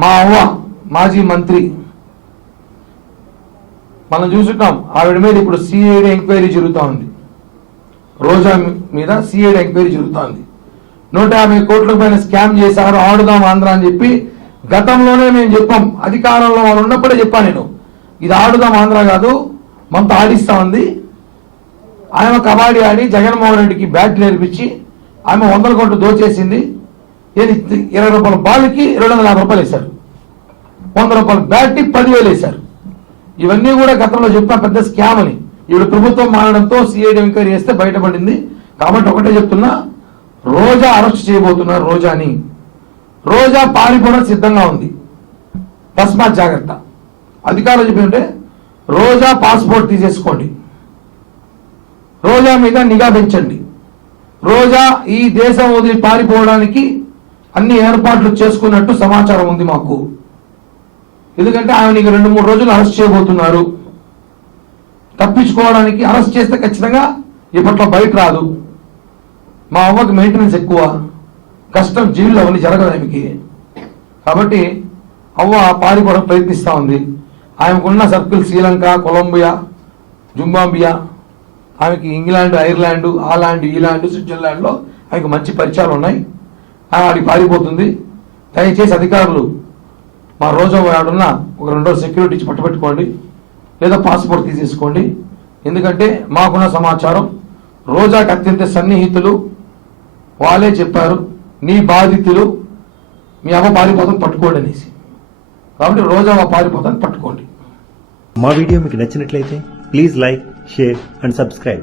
మా అవ్వ మాజీ మంత్రి. మనం చూసుంటాం ఆవిడ మీద ఇప్పుడు సిఐడి ఎంక్వైరీ జరుగుతూ ఉంది. రోజా మీద సిఐడి ఎంక్వైరీ జరుగుతోంది నూట యాభై కోట్ల పైన స్కామ్ చేశారు ఆడుదాం ఆంధ్ర అని చెప్పి గతంలోనే మేము చెప్పాం. అధికారంలో వాళ్ళు ఉన్నప్పుడే చెప్పాను నేను. ఇది ఆడుదాం ఆంధ్ర కాదు మనతో ఆడిస్తా ఉంది. ఆమె కబడ్డీ ఆడి జగన్మోహన్ రెడ్డికి బ్యాట్ నేర్పించి ఆమె వందల కోట్లు దోచేసింది. ఇరవై రూపాయల బాల్కి రెండు వందల యాభై రూపాయలు వేశారు. వంద రూపాయల బ్యాట్కి పదివేలు వేశారు. ఇవన్నీ కూడా గతంలో చెప్పిన పెద్ద స్కామ్ అని. ఇప్పుడు ప్రభుత్వం మారడంతో సిఐడి ఎంక్వైరీ చేస్తే బయటపడింది. కాబట్టి ఒకటే చెప్తున్నా రోజా అరెస్ట్ చేయబోతున్నారు రోజాని. రోజా పారిపోవడం సిద్ధంగా ఉంది. తస్మాత్ జాగ్రత్త. అధికారులు చెప్పినట్టే రోజా పాస్పోర్ట్ తీసేసుకోండి. రోజా మీద నిఘా పెంచండి. రోజా ఈ దేశం వదిలి పారిపోవడానికి అన్ని ఏర్పాట్లు చేసుకున్నట్టు సమాచారం ఉంది మాకు. ఎందుకంటే ఆయన ఇక రెండు మూడు రోజులు అరెస్ట్ చేయబోతున్నారు. తప్పించుకోవడానికి అరెస్ట్ చేస్తే ఖచ్చితంగా ఇప్పట్లో బయట రాదు. మా అవ్వకి మెయింటెనెన్స్ ఎక్కువ. కష్టం జైల్లో అవన్నీ జరగదు ఆమెకి కాబట్టి అవ్వ పారిపోవడం ప్రయత్నిస్తూ ఉంది. ఆమెకున్న సర్కిల్ శ్రీలంక కొలంబియా జుంబాంబియా ఆమెకి ఇంగ్లాండ్ ఐర్లాండ్ ఆలాండ్ ఈలాండ్ స్విట్జర్లాండ్లో ఆమెకు మంచి పరిచయాలు ఉన్నాయి. అది పారిపోతుంది. దయచేసి అధికారులు మా రోజా ఆడున్న ఒక రెండో సెక్యూరిటీ ఇచ్చి పట్టుబెట్టుకోండి. లేదా పాస్పోర్ట్ తీసేసుకోండి. ఎందుకంటే మాకున్న సమాచారం రోజాకి అత్యంత సన్నిహితులు వాళ్ళే చెప్పారు నీ బాధితులు మీ అమ్మ పారిపోతాం పట్టుకోండి అనేసి. కాబట్టి రోజా పారిపోతాను పట్టుకోండి. మా వీడియో మీకు నచ్చినట్లయితే please like share and subscribe.